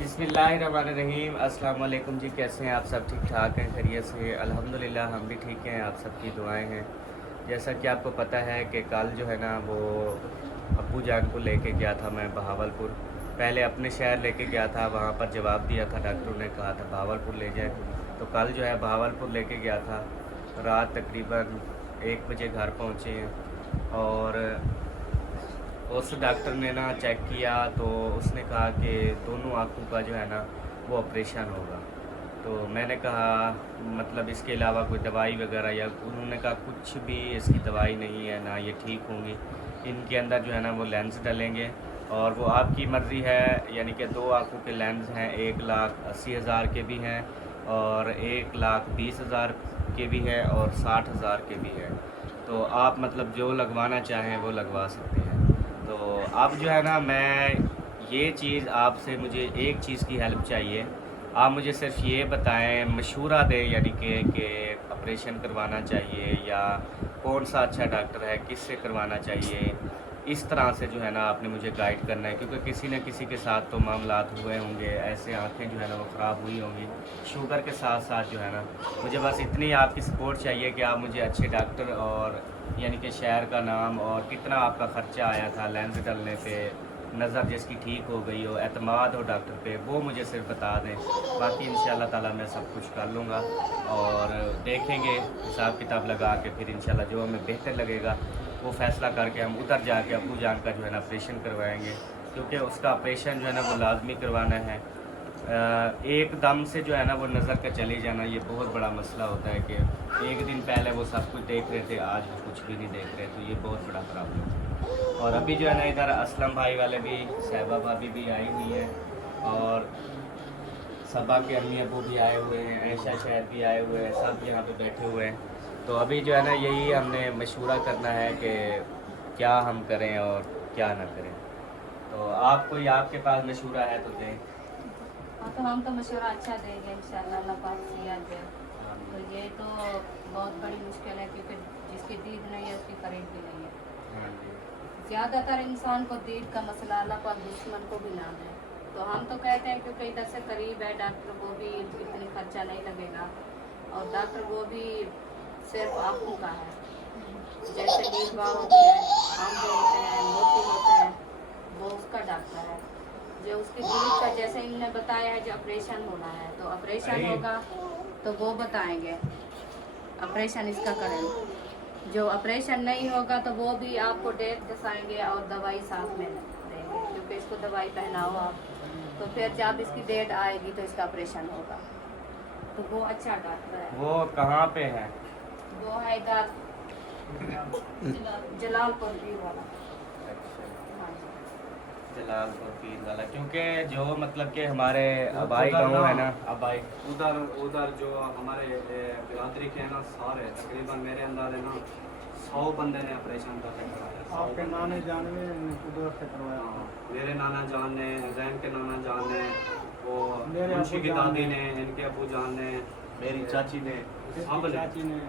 बिस्मिल्लाहिर्रहमानिर्रहीम। अस्सलाम वालेकुम जी, कैसे हैं आप सब? ठीक ठाक हैं, खैरियत से? अल्हम्दुलिल्लाह हम भी ठीक हैं, आप सबकी दुआएं हैं। जैसा कि आपको पता है कि कल जो है ना वो अब्बू जान को लेके गया था मैं बहावलपुर। पहले अपने शहर लेके गया था, वहाँ पर जवाब दिया था, डॉक्टरों ने कहा था बहावलपुर ले जाए। तो कल जो है बहावलपुर लेके गया था, रात तकरीबन 1 बजे घर पहुँचे हैं। और उस डॉक्टर ने ना चेक किया तो उसने कहा कि दोनों आँखों का जो है ना वो ऑपरेशन होगा। तो मैंने कहा मतलब इसके अलावा कोई दवाई वगैरह, या उन्होंने कहा कुछ भी इसकी दवाई नहीं है, ना ये ठीक होंगी। इनके अंदर जो है ना वो लेंस डलेंगे और वो आपकी मर्ज़ी है, यानी कि 2 आँखों के लेंस हैं, 1,80,000 के भी हैं और 1,20,000 के भी हैं और 60,000 के भी हैं। तो आप मतलब जो लगवाना चाहें वो लगवा सकते हैं। तो अब जो है ना मैं ये चीज़ आपसे, मुझे एक चीज़ की हेल्प चाहिए। आप मुझे सिर्फ ये बताएं, मशवरा दें, यानी कि ऑपरेशन करवाना चाहिए या कौन सा अच्छा डॉक्टर है, किससे करवाना चाहिए। इस तरह से जो है ना आपने मुझे गाइड करना है, क्योंकि किसी न किसी के साथ तो मामलात हुए होंगे, ऐसे आंखें जो है ना वो ख़राब हुई होंगी शुगर के साथ साथ। जो है ना मुझे बस इतनी आपकी सपोर्ट चाहिए कि आप मुझे अच्छे डॉक्टर और यानी कि शहर का नाम और कितना आपका ख़र्चा आया था लेंस डलने पे, नज़र जिसकी ठीक हो गई हो, एतमाद हो डॉक्टर पे, वो मुझे सिर्फ बता दें। बाकी इंशाल्लाह ताला मैं सब कुछ कर लूँगा और देखेंगे हिसाब किताब लगा के, फिर इंशाल्लाह जो हमें बेहतर लगेगा वो फ़ैसला करके हम उधर जाके अब्बू जान का जो है ना ऑपरेशन करवाएंगे, क्योंकि उसका ऑपरेशन जो है ना वो लाजमी करवाना है। एकदम से जो है ना वो नज़र का चले जाना, ये बहुत बड़ा मसला होता है कि एक दिन पहले वो सब कुछ देख रहे थे, आज वो कुछ भी नहीं देख रहे, तो ये बहुत बड़ा प्रॉब्लम है। और अभी जो है ना इधर असलम भाई वाले भी, सहबा भाभी भी आई हुई हैं और सबा के अम्मी अबू भी आए हुए हैं, ऐशा शायद भी आए हुए हैं, सब यहाँ पे बैठे हुए हैं। तो अभी जो है ना यही हमने मशवरा करना है कि क्या हम करें और क्या ना करें। तो आप कोई, आपके पास मशवरा है तो दें। हाँ, तो हम तो मशवरा अच्छा देंगे इंशाल्लाह, अल्लाह पाक किया जाए। तो ये तो बहुत बड़ी मुश्किल है, क्योंकि जिसकी दीद नहीं है उसकी करीब भी नहीं है। हाँ जी। ज़्यादातर इंसान को दीद का मसला, अल्लाह पाक दुश्मन को भी नाम है। तो हम तो कहते हैं क्योंकि इधर से करीब है, डॉक्टर को भी इतनी खर्चा नहीं लगेगा और डॉक्टर वो भी सिर्फ आँखों का है। जैसे नीलवा होती है, आंखें होते हैं, मोती होते हैं, वो उसका डॉक्टर है। जो उसकी दीद का, जैसे इन्होंने बताया है जो ऑपरेशन होना है, तो ऑपरेशन होगा तो वो बताएंगे ऑपरेशन इसका करें। जो ऑपरेशन नहीं होगा तो वो भी आपको डेट दसाएंगे और दवाई साथ में देंगे, क्योंकि इसको दवाई पहनाओ आप, तो फिर जब इसकी डेट आएगी तो इसका ऑपरेशन होगा। तो वो अच्छा डॉक्टर है। वो कहाँ पे है? वो है इधर जलालपुर भी वाला। अच्छा, हाँ जी। जलालपुर पीर वाला, क्योंकि जो मतलब कि हमारे अबाई गाँव है ना, अबाई उधर उधर जो हमारे बिरादरी के हैं ना, सारे तकरीबन मेरे अंदाजे ना 100 बंदे ने ऑपरेशन का कराया। आपके नाने जान में उधर से करवाया। हाँ, मेरे नाना जान ने, जैन के नाना जान ने, वो मेरे मुंशी अब्बू की जान दादी ने, ने, इनके अबू जान ने, मेरी चाची ने। सब ने। चाची ने।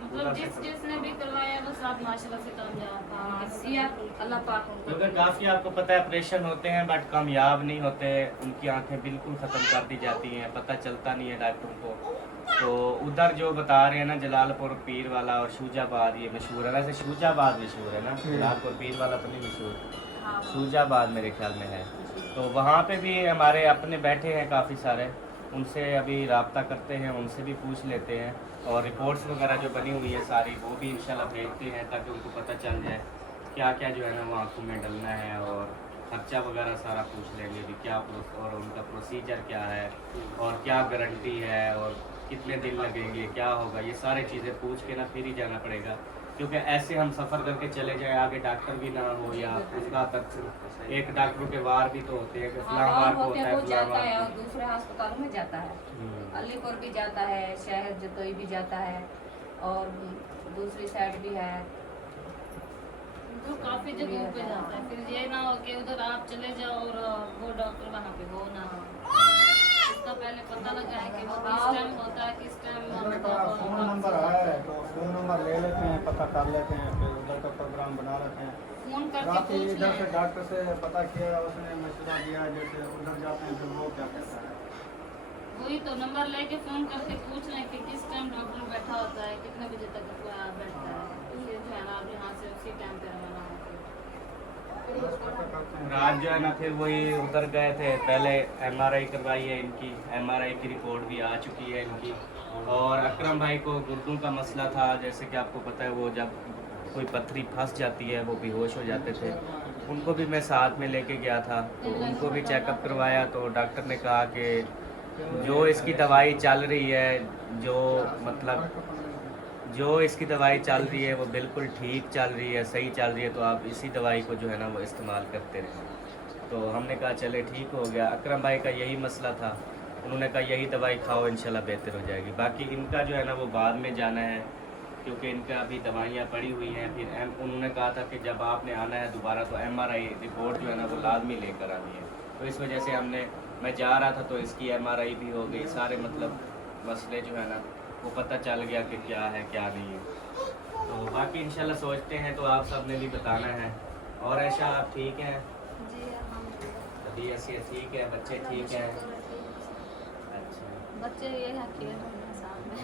मतलब जिसने भी करवाया वो सब माशाल्लाह से कामयाब हाँ, था। सियात अल्लाह पाक उनको क्योंकि काफ़ी आपको पता है ऑपरेशन होते हैं बट कामयाब नहीं होते, उनकी आंखें बिल्कुल ख़त्म कर दी जाती हैं, पता चलता नहीं है डॉक्टरों को। तो उधर जो बता रहे हैं ना जलालपुर पीर वाला और शूजाबाद, ये मशहूर है। वैसे शूजाबाद मशहूर है ना, जलालपुर पीर वाला तो नहीं मशहूर, हाँ, शूजाबाद मेरे ख्याल में है। तो वहाँ पे भी हमारे अपने बैठे हैं काफ़ी सारे, उनसे अभी रब्ता करते हैं, उनसे भी पूछ लेते हैं और रिपोर्ट्स वगैरह जो बनी हुई है सारी वो भी इंशाल्लाह भेजते हैं, ताकि उनको पता चल जाए क्या क्या जो है ना वो आँखों में डलना है और खर्चा वगैरह सारा पूछ लेंगे भी क्या और उनका प्रोसीजर क्या है और क्या गारंटी है और कितने दिन लगेंगे, क्या होगा, ये सारी चीज़ें पूछ के ना फिर ही जाना पड़ेगा। क्योंकि ऐसे हम सफ़र करके चले जाए, आगे डॉक्टर भी ना हो या उसका तक एक डॉक्टरों के वार भी तो होते हैं कि फलां वार को होता है, वो फलां जाता वार है को। और दूसरे अस्पतालों में जाता है, अलीपुर भी जाता है, शहर जतोई भी जाता है और दूसरी साइड भी है। तो काफी जगहों पे जाता है, फिर ये ना हो कि उधर आप चले जाओ और वो डॉक्टर वहाँ पे वो ना हो। इसका पहले पता लगा है कि वो किस टाइम होता है, किस टाइम उधर का फ़ोन नंबर है तो फ़ोन नंबर ले लेते हैं, पता कर लेते हैं, फिर उधर का प्रोग्राम बना लेते हैं। फोन करके रात ही पूछ इधर से लें। डॉक्टर से पता किया, उसने मशवरा दिया, जैसे उधर जाते हैं तो वो क्या कहता है। वही तो नंबर लेके फोन करके पूछ लें कि किस टाइम डॉक्टर बैठा होता है, कितने बजे तक बैठता है, फिर जो है ना आप यहाँ से उसी टाइम पे रवाना होंगे। बस पता करते हैं। रात जो है ना फिर वही उधर गए थे, पहले एमआरआई करवाई है इनकी, एमआरआई की रिपोर्ट भी आ चुकी है इनकी। और अकरम भाई को गुर्दों का मसला था, जैसे कि आपको पता है वो जब कोई पत्थरी फंस जाती है वो बेहोश हो जाते थे। उनको भी मैं साथ में लेके गया था, तो उनको भी चेकअप करवाया, तो डॉक्टर ने कहा कि जो इसकी दवाई चल रही है, जो मतलब जो इसकी दवाई चल रही है वो बिल्कुल ठीक चल रही है, सही चल रही है, तो आप इसी दवाई को जो है ना वो इस्तेमाल करते रहें। तो हमने कहा चले ठीक हो गया। अकरम भाई का यही मसला था, उन्होंने कहा यही दवाई खाओ इंशाल्लाह बेहतर हो जाएगी। बाकी इनका जो है ना वो बाद में जाना है, क्योंकि इनका अभी दवाइयाँ पड़ी हुई हैं। फिर उन्होंने कहा था कि जब आपने आना है दोबारा तो एमआरआई रिपोर्ट जो है ना वो लाजमी लेकर आनी है। तो इस वजह से मैं जा रहा था तो इसकी एमआरआई भी हो गई, सारे मतलब मसले जो है ना वो पता चल गया कि क्या है क्या नहीं है। तो बाकी इंशाल्लाह सोचते हैं, तो आप सब ने भी बताना है। और ऐसा आप ठीक हैं? जी अल्हम्दुलिल्लाह। तबीयत से ठीक है, बच्चे ठीक हैं? अच्छा। बच्चे ये है खेल रहे हैं साथ में।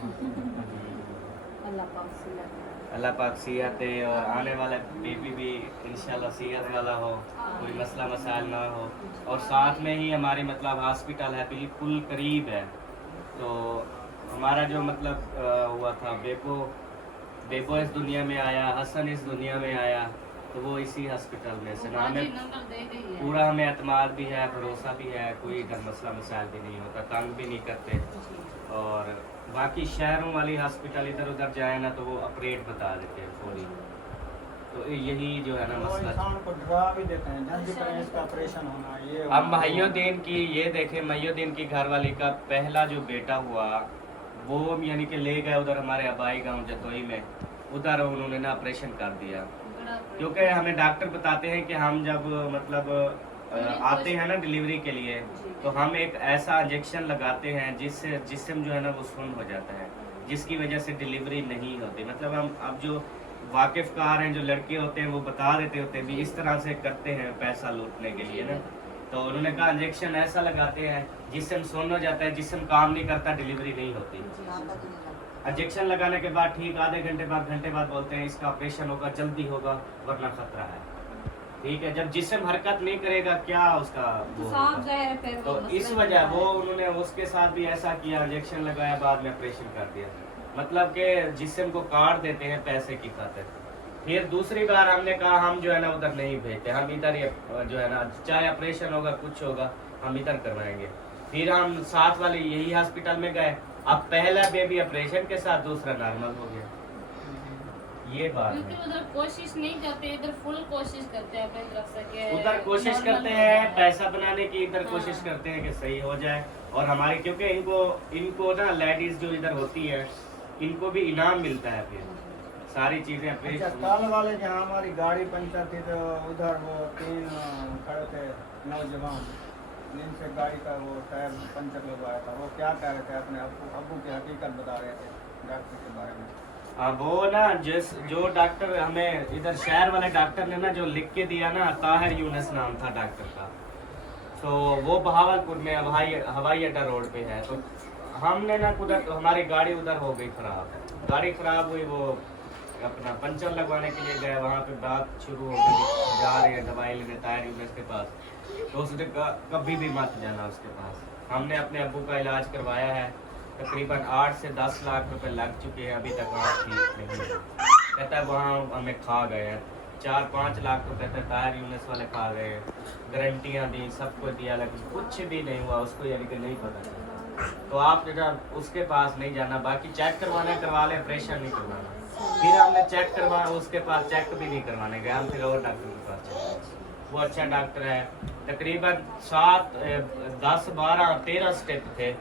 अल्लाह पाक सिला अल्लाह पाक सियत दे, और आने वाला बेबी भी इंशाल्लाह सियत वाला हो, कोई मसला मसाइल ना हो। और साथ में ही हमारी मतलब हॉस्पिटल है, बिल्कुल करीब है। तो हमारा जो मतलब हुआ था बेबो इस दुनिया में आया, हसन इस दुनिया में आया, तो वो इसी हॉस्पिटल में से ना। हमें नंबर दे दी है। पूरा हमें एतमाद भी है, भरोसा भी है, कोई इधर मसला मसाइल भी नहीं होता, तंग भी नहीं करते। और बाकी शहरों वाली हॉस्पिटल इधर उधर जाए ना तो वो ऑपरेट बता देते हैं फौरी। तो यही जो है ना वो मसला। इंसान को डरा भी देते हैं, जल्दी करें इसका ऑपरेशन होना ये अब होना। महियुद्दीन की ये देखें, महियुद्दीन की घरवाली का पहला जो बेटा हुआ वो यानी कि ले गए उधर हमारे आबाई गांव जतोई में, उधर उन्होंने ना ऑपरेशन कर दिया। क्योंकि हमें डॉक्टर बताते हैं कि हम जब मतलब आते हैं ना डिलीवरी के लिए, तो हम एक ऐसा इंजेक्शन लगाते हैं जिससे जिस्म जो है ना वो सुन्न हो जाता है, जिसकी वजह से डिलीवरी नहीं होती। मतलब हम अब जो वाकिफ कार हैं, जो लड़के होते हैं वो बता देते होते हैं भी इस तरह से करते हैं पैसा लूटने के लिए ना। तो उन्होंने कहा इंजेक्शन ऐसा लगाते हैं जिससे सुन्न हो जाता है, जिसम काम नहीं करता, डिलीवरी नहीं होती। इंजेक्शन लगाने के बाद ठीक आधे घंटे बाद बोलते हैं इसका ऑपरेशन होगा, जल्दी होगा वरना खतरा है। ठीक है, जब जिस्म हरकत नहीं करेगा क्या उसका वो साफ होगा। जाए फिर तो वो इस मसला वजह है। वो उन्होंने उसके साथ भी ऐसा किया, इंजेक्शन लगाया, बाद में ऑपरेशन कर दिया। मतलब कि जिस्म को काट देते हैं पैसे की खातिर। फिर दूसरी बार हमने कहा हम जो है ना उधर नहीं भेजते, हम इधर ही जो है ना चाहे ऑपरेशन होगा कुछ होगा हम इधर करवाएंगे। फिर हम साथ वाले यही हॉस्पिटल में गए, अब पहला बेबी ऑपरेशन के साथ, दूसरा नॉर्मल हो गया। ये बात क्योंकि है, उधर कोशिश नहीं करते, इधर फुल कोशिश करते हैं अपनी तरफ से कि उधर कोशिश normal करते हो हैं जाए। पैसा बनाने की, इधर हाँ। कोशिश करते हैं कि सही हो जाए। और हमारी क्योंकि इनको ना लेडीज जो इधर होती है इनको भी इनाम मिलता है, फिर सारी चीजें अच्छा, अपनी। कल वाले जहाँ हमारी गाड़ी पंचर थी तो उधर वो 3 खड़े थे नौजवान, जिनसे गाड़ी का वो टायर पंचर लगवाया था, वो क्या कह रहे थे, अपने अब्बू की हकीकत बता रहे थे डॉक्टर के बारे में। हाँ, वो ना जो डॉक्टर हमें इधर शहर वाले डॉक्टर ने ना जो लिख के दिया ना, ताहिर यूनस नाम था डॉक्टर का, तो वो बहावलपुर में हवाई अड्डा रोड पे है। तो हमने ना उधर हमारी गाड़ी उधर हो गई खराब, गाड़ी खराब हुई, वो अपना पंचर लगवाने के लिए गए, वहाँ पे बात शुरू हो गई, जा रहे हैं दवाई लेने ताहिर यूनस के पास। तो उसने कहा कभी भी मत जाना उसके पास। हमने अपने अब्बू का इलाज करवाया है, तकरीबन 8 से 10 लाख रुपए लग चुके हैं, अभी तक आप ठीक नहीं है। कहता है वहाँ हमें खा गए हैं 4-5 लाख रुपए तक ताहिर यूनस वाले खा गए, गारंटियाँ दी, सबको दिया, लेकिन कुछ भी नहीं हुआ उसको, यानी कि नहीं पता चला। तो आप बेटा उसके पास नहीं जाना, बाकी चेक करवाना करवा ले, ऑपरेशन नहीं करवाना। फिर हमने चेक करवाया, उसके पास चेक भी नहीं करवाने गए हम, फिर और डॉक्टर के पास चले। वो अच्छा डॉक्टर है, तकरीबन 7, 10, 12, 13 स्टेप थे।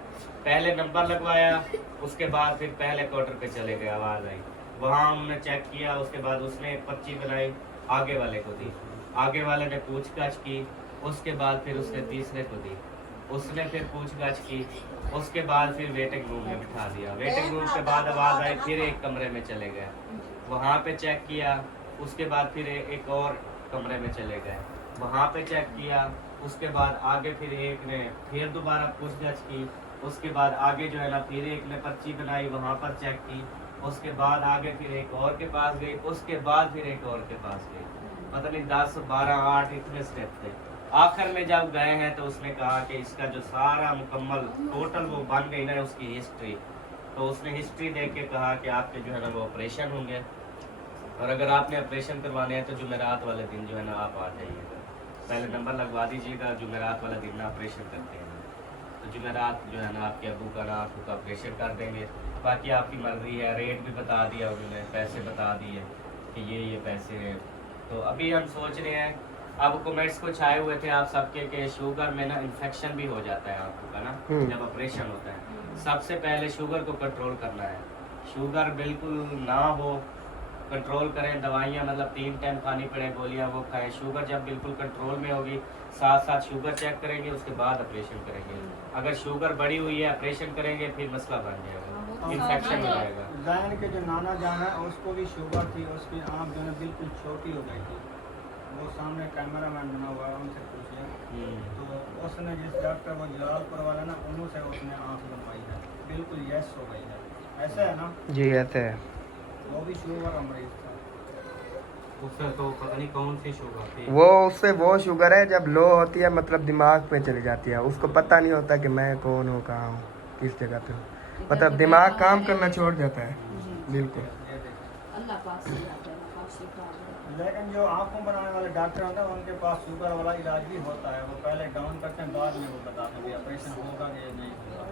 पहले नंबर लगवाया, उसके बाद फिर पहले क्वार्टर पे चले गए, आवाज़ आई, वहाँ उन्होंने चेक किया, उसके बाद उसने पर्ची बनाई, आगे वाले को दी, आगे वाले ने पूछताछ की, उसके बाद फिर उसने तीसरे को दी, उसने फिर पूछताछ की, उसके बाद फिर वेटिंग रूम में बिठा दिया। वेटिंग रूम के बाद आवाज़ आई, फिर एक कमरे में चले गए, वहाँ पे चेक किया, उसके बाद फिर एक और कमरे में चले गए, वहाँ पे चेक किया, उसके बाद आगे फिर एक ने फिर दोबारा पूछताछ की, उसके बाद आगे जो है ना फिर एक ने पर्ची बनाई, वहाँ पर चेक की, उसके बाद आगे फिर एक और के पास गई, उसके बाद फिर एक और के पास गई, पता नहीं 10 12 8 इतने स्टेप थे। आखिर में जब गए हैं तो उसने कहा कि इसका जो सारा मुकम्मल टोटल वो बन गई ना उसकी हिस्ट्री, तो उसने हिस्ट्री देख के कहा कि आपके जो है ना वो ऑपरेशन होंगे, और अगर आपने ऑपरेशन करवाने हैं तो जुमेरात वाले दिन जो है ना आप आ जाइएगा, पहले नंबर लगवा दीजिएगा, जुमेरात वाला दिन ना ऑपरेशन करते हैं, तो जुमेरात जो है ना आपके अबू का ना आँखों का ऑपरेशन कर देंगे, बाकी आपकी मर्जी है। रेट भी बता दिया उन्होंने, पैसे बता दिए कि ये पैसे हैं। तो अभी हम सोच रहे हैं, अब कमेंट्स को छाए हुए थे आप सबके कि शुगर में ना इन्फेक्शन भी हो जाता है आँखों का ना जब ऑपरेशन होता है। सबसे पहले शुगर को कंट्रोल करना है, शुगर बिल्कुल ना हो, कंट्रोल करें, दवाइयाँ मतलब 3 टाइम खानी पड़े, गोलियाँ वो खाएं। शुगर जब बिल्कुल कंट्रोल में होगी, साथ साथ शुगर चेक करेंगे, उसके बाद ऑपरेशन करेंगे। अगर शुगर बढ़ी हुई है ऑपरेशन करेंगे फिर मसला बन जाएगा, इन्फेक्शन हो जाएगा। जैन के जो नाना जान है उसको भी शुगर थी, उसकी आँख जो है बिल्कुल छोटी हो गई थी, वो सामने कैमरा मैन बना हुआ है, उनसे पूछिए। तो उसने जिस डॉक्टर वो जलालपुर वाला ना, उन्हों से उसने आँख बनवाई है, बिल्कुल यस हो गई है। ऐसा है ना जी ऐसे है। वो भी शुगर का मरीज था। उससे तो पता नहीं कौन सी शुगर थी। वो उससे वो शुगर है जब लो होती है, मतलब दिमाग पे चली जाती है, उसको पता नहीं होता कि मैं कौन हूँ, कहाँ हूँ, किस जगह पे हूँ, मतलब दिमाग काम करना छोड़ जाता है बिल्कुल। ये देखिए, अल्लाह पाक से याद है, पाक से याद है। लेकिन जो आँखों बनाने वाले डॉक्टर होते हैं उनके पास शुगर वाला इलाज भी होता है, वो पहले डाउन करते हैं, बाद में वो बताते हैं कि ऑपरेशन होगा कि नहीं होगा।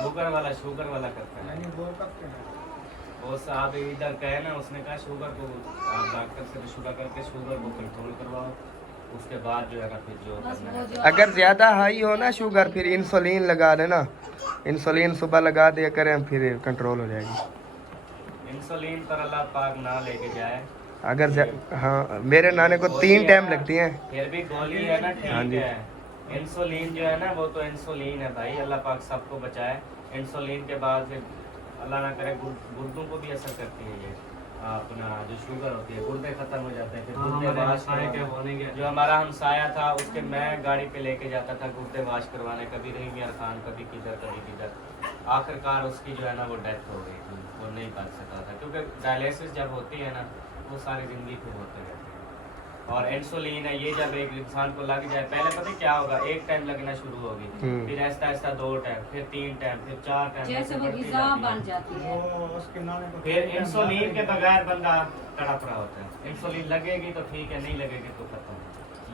शुगर वाला करता है, नहीं बोल सकते हैं। वो साहब इधर कहे ना, उसने कहा शुगर को आप डॉक्टर से शुगर करके शुगर को कंट्रोल करवाओ, उसके बाद जो है ना फिर जो करना है। अगर ज़्यादा हाई हो ना शुगर, फिर इंसुलिन लगा देना, इंसुलिन सुबह लगा दिया करें, फिर कंट्रोल हो जाएगी। इंसुलिन पर अल्लाह पाक ना लेके जाए। अगर हाँ, मेरे नाने को 3 टाइम लगती हैं। फिर भी गोली है ना, हाँ ठीक जी। है। इंसुलिन जो है ना वो तो इंसुलिन है भाई, अल्लाह पाक सबको बचाए। इंसुलिन के बाद फिर अल्लाह ना करे गुर्दों को भी असर करती है ये अपना जो शुगर होती है, गुर्दे खत्म हो जाते हैं, फिर गुर्दे वाश के होने के जो हमारा हमसाया था उसके मैं गाड़ी पे लेके जाता था गुर्दे वाश करवाने, कभी रहीम यार खान, कभी किधर कभी किधर, आखिरकार उसकी जो है ना वो डेथ हो गई थी, वो नहीं बच सका था, क्योंकि डायलिसिस जब होती है ना वो सारी ज़िंदगी फिर होते रहते हैं। और इंसुलिन है ये जब एक इंसान को लग जाए, पहले पता है क्या होगा, एक टाइम लगना शुरू होगी, फिर ऐसा ऐसा 2 टाइम, फिर 3 टाइम, फिर 4 टाइम, जैसे वो बढ़ती गिजा जाती है। बन जाती है। वो उसके नाने को फिर इंसुलिन के बगैर बंदा तड़प रहा होता है, इंसुलिन लगेगी तो ठीक है, नहीं लगेगी तो खत्म।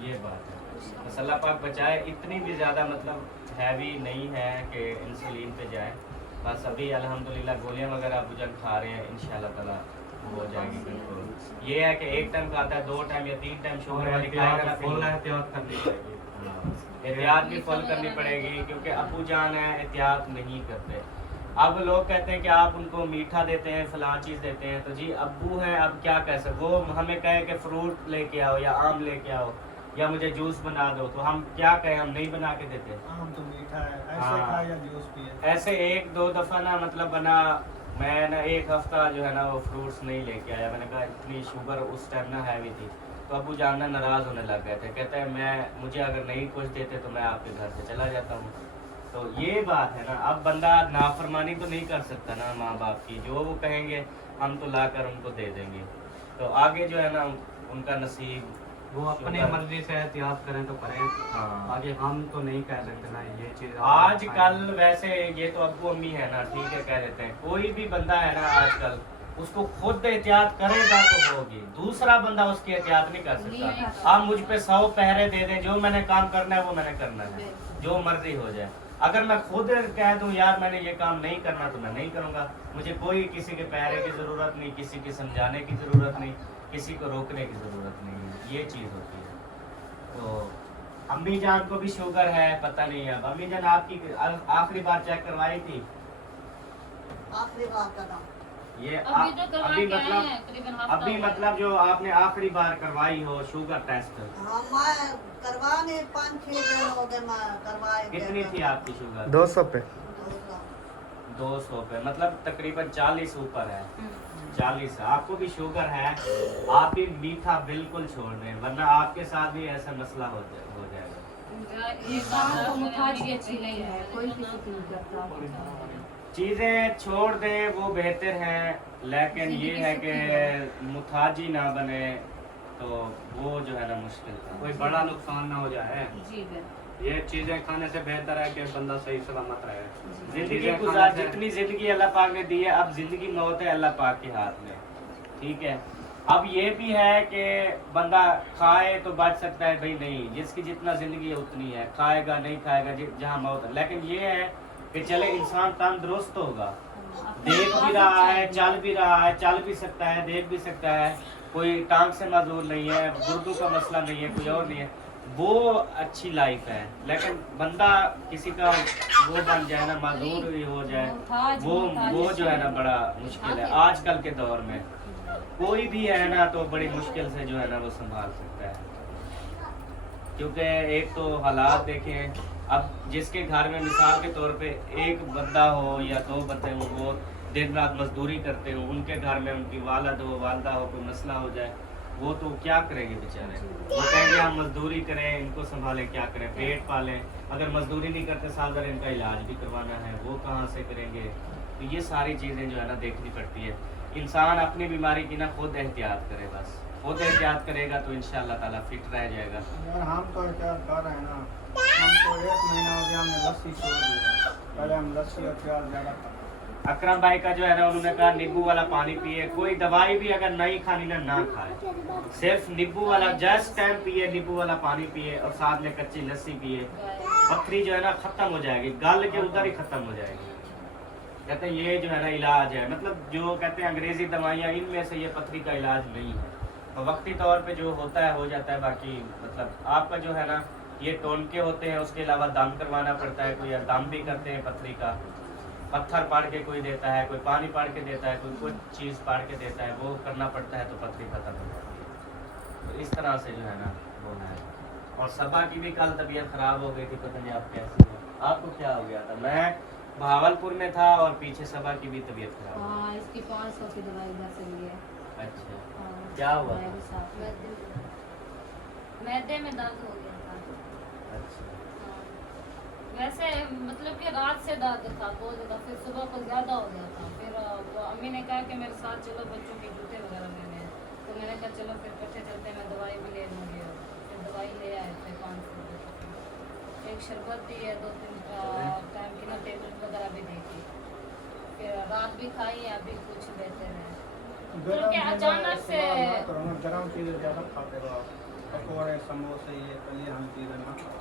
ये बात है, बस अल्लाह पाक बचाए। इतनी भी ज़्यादा मतलब हैवी नहीं है कि इंसुलिन पे जाए, बस अभी अल्हम्दुलिल्लाह गोलियां वगैरह अबू जान खा रहे हैं, इंशाल्लाह ताला हो जाएगी कंट्रोल। ये है कि एक टाइम खाता है, 2 टाइम या 3 टाइम शुगर वाली खाएगा ना, फुल फिर एहतियात करनी पड़ेगी। एहतियात भी फुल करनी पड़ेगी, क्योंकि अबू जान है एहतियात नहीं करते। अब लोग कहते हैं कि आप उनको मीठा देते हैं, फलां चीज़ देते हैं, तो जी अब्बू हैं, अब क्या कह सकते, वो हमें कहे कि फ्रूट लेके आओ या आम लेके आओ या मुझे जूस बना दो, तो हम क्या कहें, हम नहीं बना के देते। आम तो मीठा है, ऐसे हाँ। खाए या जूस पिए। ऐसे 1-2 दफ़ा ना मतलब बना, मैं ना 1 हफ्ता जो है ना वो फ्रूट्स नहीं लेके आया, मैंने कहा इतनी शुगर उस टाइम ना हैवी थी, तो अबू जान ना नाराज़ होने लग गए थे, कहते हैं मुझे अगर नहीं कुछ देते तो मैं आपके घर से चला जाता हूँ। तो ये बात है ना, अब बंदा नाफरमानी तो नहीं कर सकता ना माँ बाप की, जो वो कहेंगे हम तो ला कर उनको दे देंगे, तो आगे जो है ना उनका नसीब वो अपनी मर्जी से एहतियात करें तो करें, हाँ। आगे हम तो नहीं कह सकते ना ये चीज़। आजकल वैसे ये तो अब्बू अम्मी है ना, ठीक है कह देते हैं, कोई भी बंदा है ना आजकल उसको खुद एहतियात करेगा तो होगी, दूसरा बंदा उसकी एहतियात नहीं कर सकता। आप मुझ पे 100 पहरे दे दें, जो मैंने काम करना है वो मैंने करना है, जो मर्जी हो जाए। अगर मैं खुद कह दूं यार मैंने ये काम नहीं करना तो मैं नहीं करूंगा, मुझे कोई किसी के पहरे की ज़रूरत नहीं, किसी के समझाने की ज़रूरत नहीं, किसी को रोकने की ज़रूरत नहीं है, ये चीज़ होती है। तो अम्मी जान को भी शुगर है, पता नहीं है। अम्मी जान आपकी आखिरी बार चेक करवाई थी? आखिरी बार करा। ये अभी तो करवा अभी के आए मतलब हैं, करीबन हफ्ता अभी हुआ। मतलब जो आपने आखिरी बार करवाई हो शुगर टेस्ट, हाँ मैं करवाने 5-6 दिन हो गए मैं करवाए। कितनी थी आपकी शुगर? 200 पे। 200 पे, मतलब तकरीबन 40 ऊपर है। 40। आपको भी शुगर है, आप भी मीठा बिल्कुल छोड़ दें, वरना आपके साथ भी ऐसा मसला हो जाएगा। इंसान को मुताजी अच्छी नहीं है, कोई किसी की नहीं करता। चीज़ें छोड़ दें वो बेहतर है, लेकिन ये है कि मुताजी ना बने तो वो जो है ना मुश्किल था। कोई बड़ा नुकसान ना हो जाए, जी बिल्कुल। ये चीज़ें खाने से बेहतर है कि बंदा सही सलामत रहे। जिंदगी चीज़ें गुजार, खाने से- जितनी जिंदगी अल्लाह पाक ने दी है, अब जिंदगी मौत है अल्लाह पाक के हाथ में, ठीक है। अब ये भी है कि बंदा खाए तो बच सकता है, भाई नहीं, जिसकी जितना जिंदगी है उतनी है, खाएगा नहीं खाएगा जहाँ मौत है। लेकिन ये है कि चले इंसान तंदुरुस्त होगा, देख भी रहा है, चल भी रहा है, चल भी सकता है, देख भी सकता है, कोई टांग से मजदूर नहीं है, गुर्दू का मसला नहीं है, कोई और नहीं है, वो अच्छी लाइफ है। लेकिन बंदा किसी का वो बन जाए ना, मजदूर ही हो जाए, वो जो है ना बड़ा मुश्किल है आजकल के दौर में। कोई भी है ना तो बड़ी मुश्किल से जो है ना वो संभाल सकता है, क्योंकि एक तो हालात देखें, अब जिसके घर में मिसाल के तौर पे एक बंदा हो या 2 बंदे हो, वो दिन रात मजदूरी करते हो, उनके घर में उनकी वालद हो, वालदा हो, कोई मसला हो जाए, वो तो क्या करेंगे बेचारे। वो कहेंगे हम मजदूरी करें, इनको संभालें, क्या करें, पेट पालें। अगर मजदूरी नहीं करते साल भर, इनका इलाज भी करवाना है, वो कहाँ से करेंगे। तो ये सारी चीज़ें जो है ना देखनी पड़ती है। इंसान अपनी बीमारी की ना खुद एहतियात करे, बस खुद एहतियात करेगा तो इंशाअल्लाह ताला फिट रह जाएगा। यार हम तो एहतियात कर रहे हैं ना, हमको 1 महीना हो गया, हमने लस्सी छोड़ दी। पहले हम लस्सी और प्याज ज़्यादा खाते। अकरम भाई का जो है ना, उन्होंने कहा नींबू वाला पानी पिए, कोई दवाई भी अगर नहीं खानी ना खाए, सिर्फ नींबू वाला जस्ट टाइम पिए, नींबू वाला पानी पिए और साथ में कच्ची लस्सी पिए, पथरी जो है ना खत्म हो जाएगी, गल के उधर ही खत्म हो जाएगी। कहते हैं ये जो है ना इलाज है, मतलब जो कहते हैं अंग्रेजी दवाइयाँ, इनमें से ये पथरी का इलाज नहीं है। और वक्ती तौर पे जो होता है हो जाता है, बाकी मतलब आपका जो है ना ये टोनके होते हैं, उसके अलावा दम करवाना पड़ता है, कोई दम भी करते हैं पथरी का, पत्थर पाड़ के कोई देता है, कोई पानी पाड़ के देता है, कोई कुछ चीज़ पाड़ के देता है, वो करना पड़ता है तो पथरी खत्म हो जाती है। तो इस तरह से जो है ना वो है। और सबा की भी कल तबीयत ख़राब हो गई थी, पता नहीं आप कैसे हो, आपको क्या हो गया था? मैं भावलपुर में था और पीछे सबा की भी तबीयत खराब हो हाँ, इसकी 500 की दवाई इधर से ली है। गई। अच्छा, हाँ, क्या हुआ मैं था? भी साथ में। मैदे में दर्द हो गया था। अच्छा, हाँ। वैसे मतलब कि रात से दर्द था बहुत ज़्यादा, फिर सुबह को ज़्यादा हो गया था। फिर वो अम्मी ने कहा कि मेरे साथ चलो, बच्चों के जूते वगैरह लेने हैं, तो मैंने कहा चलो फिर इकट्ठे चलते हैं, मैं दवाई भी ले लूँगी। फिर दवाई ले आए थे 500 रुपये की। एक शरबत दी है, 2-3 टाइम की ना टेबलेट वगैरह भी दी थी। फिर रात भी खाई, अभी कुछ लेते हैं। क्योंकि अचानक से गरम चीज़ें ज़्यादा खाते रहो, पकौड़े, समोसे, ये तली हम चीज़ें ना खाओ।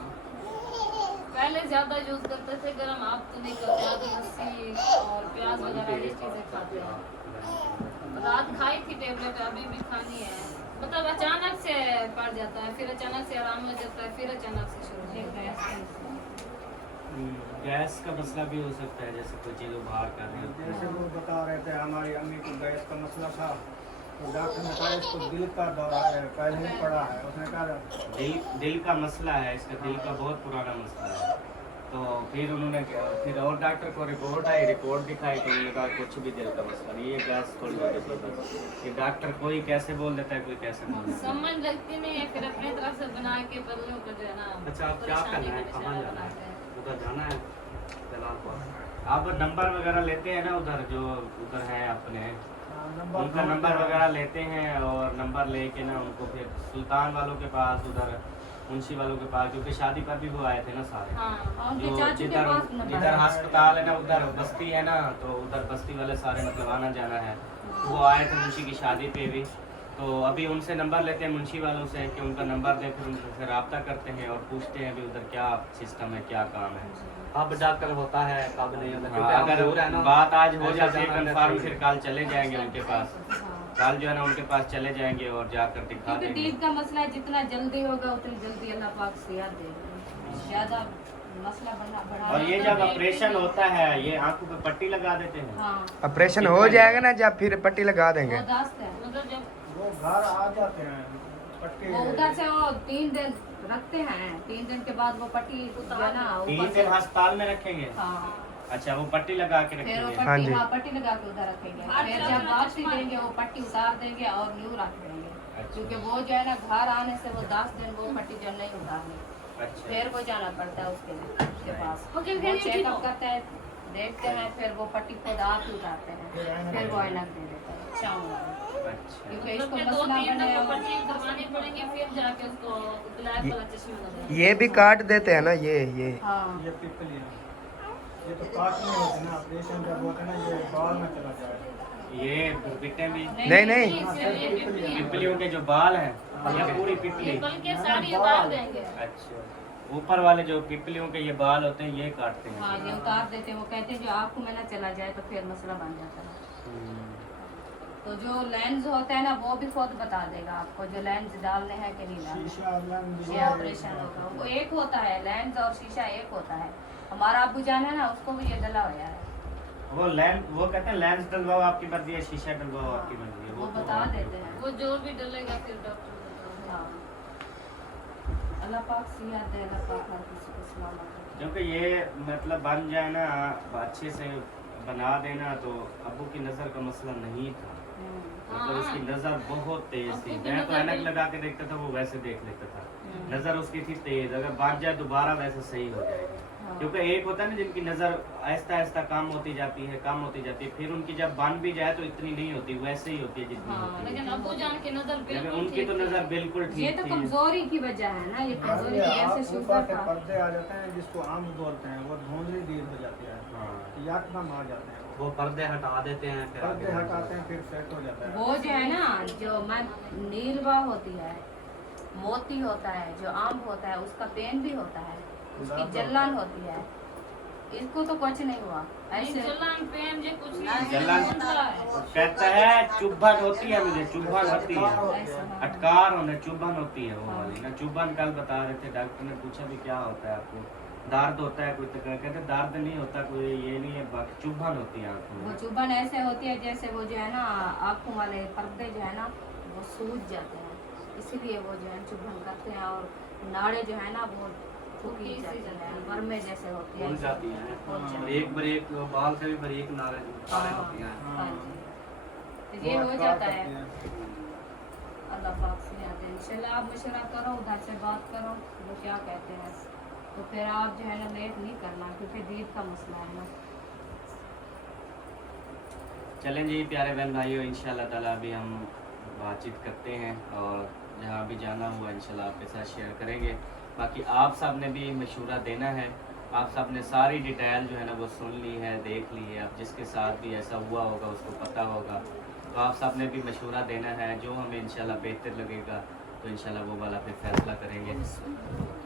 पहले ज़्यादा यूज़ करते थे गरम, आप तो नहीं करते, आप लस्सी और प्याज वगैरह ये चीज़ें खाते हैं। रात खाई थी टेबलेट, अभी भी खानी है। मतलब अचानक से पड़ जाता है, फिर अचानक से आराम हो जाता है, फिर अचानक से शुरू हो जाता है। गैस का मसला भी हो सकता है, जैसे कोई चीज़ बाहर कर रही होती जैसे है। वो बता रहे थे हमारी अम्मी को गैस का मसला था, तो डॉक्टर ने कहा इसको दिल का दौरा है, पहले ही पड़ा है। उसने कहा दिल का मसला है, इसका दिल का बहुत पुराना मसला है। तो फिर उन्होंने फिर और डॉक्टर को रिपोर्ट आई, रिपोर्ट दिखाई तो उन्होंने कहा कुछ भी दिल का मसला नहीं, ये गैस थोड़ी वजह से बस। ये डॉक्टर कोई कैसे बोल देता है, कोई कैसे बोल देता है। समझ लगती नहीं है, फिर अपनी तरफ से बना के बदलों को जो है ना अच्छा, आप क्या परेशानी करना है, का कहाँ निशाना जाना बनाते है? हैं। उधर जाना है फिलहाल को। आप नंबर वगैरह लेते हैं ना, उधर जो उधर है अपने, उनका नंबर वगैरह लेते हैं और नंबर लेके ना उनको फिर सुल्तान वालों के पास, उधर मुंशी वालों के पास, क्योंकि शादी पर भी वो आए थे ना सारे। हाँ, उनके जो चाचू के जिधर पास नंबर जिधर है। अस्पताल है ना, उधर बस्ती है ना, तो उधर बस्ती वाले सारे मतलब आना जाना है। वो आए थे मुंशी की शादी पे भी, तो अभी उनसे नंबर लेते हैं मुंशी वालों से कि उनका नंबर दे, फिर उनसे रब्ता करते हैं और पूछते हैं अभी उधर क्या सिस्टम है, क्या काम है। अब डॉक्टर होता है कब नहीं होता, हाँ, क्योंकि हम दूर है अगर ना। बात आज हो ऐसे जाती है जाना कंफर्म, जैसे- फिर कल चले जाएंगे उनके पास। हाँ, कल जो है ना उनके पास चले जाएंगे और जाकर दिखा क्योंकि देंगे। दिल का मसला है, जितना जल्दी होगा उतनी जल्दी अल्लाह पाक सेहत देगा। ज़्यादा मसला बढ़ा और ये जब ऑपरेशन होता है, ये आंखों पे पट्टी लगा देते हैं। हाँ, ऑपरेशन हो जाएगा ना जब, फिर पट्टी लगा देंगे। वो दास्त है। मतलब जब वो घर आ जाते हैं पट्टी वो उधर से वो 3 दिन रखते हैं, 3 दिन के बाद वो पट्टी जो है ना 3 ऊपर दिन से। अस्पताल में रखेंगे। हाँ, अच्छा वो पट्टी लगा के फिर वो रखेंगे। हाँ पट्टी जी। हाँ पट्टी लगा के उधर रखेंगे, हाथ फिर चलाना जब वापसी चश्मा देंगे वो पट्टी उतार देंगे और न्यू रख देंगे, अच्छा। क्योंकि वो जो है ना घर आने से वो 10 दिन वो पट्टी जो नहीं उतारनी, अच्छा फिर वो जाना पड़ता है उसके पास, ओके, वो फिर ये ठीक चेकअप हो। करते हैं, देखते हैं, फिर वो पट्टी खुद आप ही उतारते हैं, फिर वो ऐनक दे देते हैं। अच्छा हुआ है। अच्छा क्योंकि मतलब इसको कि 2 मसला 3 बने दफा और पट्टी करवानी पड़ेगी, फिर जाके उसको ब्लैक वाला चश्मा लगाएंगे। ये भी काट देते हैं ना ये हाँ ये पिपलियाँ, ये तो काटने होते ना, ऑपरेशन जब होता है ना ये बाल में चला जाए। ये पिट्टे भी नहीं। सिर्फ ये पिपली पिपलियों के जो बाल हैं या पूरी पिपली? बल्कि सारी उतार देंगे। अच्छा ऊपर वाले जो पिपलियों के ये बाल होते हैं ये काटते हैं। हाँ ये उतार देते हैं, वो कहते हैं जो आपको में ना चला जाए तो फिर मसला बन जाता है। हम्म, तो जो लेंस होता है ना वो भी खुद बता देगा आपको जो लेंस डालने हैं कि नहीं डालने शीशा लेंस हैं। ये ऑपरेशन होगा, वो एक होता है, लेंस और शीशा एक होता है। हमारा अब्बू जान है ना, उसको भी ये डला हुआ है, वो लेंस वो कहते हैं लेंस डलवाओ आपकी मर्जी है, शीशा डलवाओ आपकी मर्जी है, वो तो बता आपके देते ऊपर। हैं। वो जो भी डलेगा फिर डॉक्टर बताएगा। हाँ अल्लाह पाक सियात दे, अल्लाह पाक हर किसी को सलामत रखे। क्योंकि ये मतलब बन जाए ना अच्छे से बना देना तो अब्बू की नज़र का मसला नहीं था, मतलब उसकी नज़र बहुत तेज थी। अब्बू की मैं तो नज़र ऐनक भी- लगा के देखता था, वो वैसे देख लेता था। नज़र उसकी थी तेज, अगर बच जाए दोबारा वैसे सही हो जाएगी। हाँ। क्योंकि एक होता है ना जिनकी नज़र आहिस्ता आहिस्ता कम होती जाती है, कम होती जाती है, फिर उनकी जब बन भी जाए तो इतनी नहीं होती, वैसे ही होती है जितनी हाँ, होती लेकिन है। अब्बू जान की नजर लेकिन बिल्कुल उनकी ठीक तो थी। नज़र बिल्कुल ये ठीक तो थी। कमजोरी की वजह है ना, ये कमजोरी की वजह से शुगर ऊपर से था। पर्दे आ जाते हैं जिसको आम बोलते हैं, वो धुंधली दीद हो जाती है, हाँ यकदम आ जाते हैं, वो पर्दे हटा देते हैं फिर पर्दे आगे हटाते हैं फिर सेट हो जाता है। वो जो है ना, जो नीलवा होती है, मोती होता है, जो आम होता है, उसका पेन भी होता है, उसकी जलन होती है, इसको तो कुछ नहीं हुआ ऐसे। जलन पेन जे कुछ नहीं, नहीं जलन- होता है। कहता है चुभन होती है, मुझे चुभन होती है, ऐसे, हाँ। अटकार होने चुभन होती है वो वाली ना। चुभन कल बता रहे थे, डॉक्टर ने पूछा भी क्या होता है आपको, दर्द होता है कोई, तो कहते दर्द नहीं होता कोई, ये नहीं है, बाकी चुभन होती है आंखों वो में। चुभन ऐसे होती है जैसे वो जो है ना आँखों वाले पर्दे जो है ना वो सूज जाते हैं, इसीलिए वो जो है चुभन करते हैं, और नाड़े जो है ना वो फूकी जाती है, बरमे जैसे होती है, फूल जाती हैं फूल और जाती एक बारीक बाल से भी बारीक नारे होती हैं। है। हाँ जी, तो ये वो हो अटकार जाता है। करती हैं। अल्लाह पाक से याद है, इंशाल्लाह आप मशवरा करो, उधर से बात करो वो क्या कहते हैं, तो फिर आप जो है ना लेट नहीं करना, क्योंकि दीद का मसला है ना। चलें जी प्यारे बहन भाइयों, इंशाल्लाह ताला अभी हम बातचीत करते हैं और जहाँ भी जाना हुआ इंशाल्लाह आपके साथ शेयर करेंगे। बाकी आप सब ने भी मशवरा देना है, आप सब ने सारी डिटेल जो है ना वो सुन ली है, देख ली है। अब जिसके साथ भी ऐसा हुआ होगा उसको पता होगा, तो आप सब ने भी मशवरा देना है, जो हमें इंशाल्लाह बेहतर लगेगा तो इंशाल्लाह वो वाला फिर फैसला करेंगे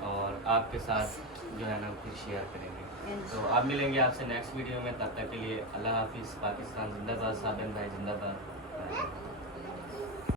और आपके साथ जो है ना फिर शेयर करेंगे। तो अब मिलेंगे आपसे नेक्स्ट वीडियो में, तब तक के लिए अल्लाह हाफिज़। पाकिस्तान जिंदाबाद, साबिन भाई जिंदाबाद।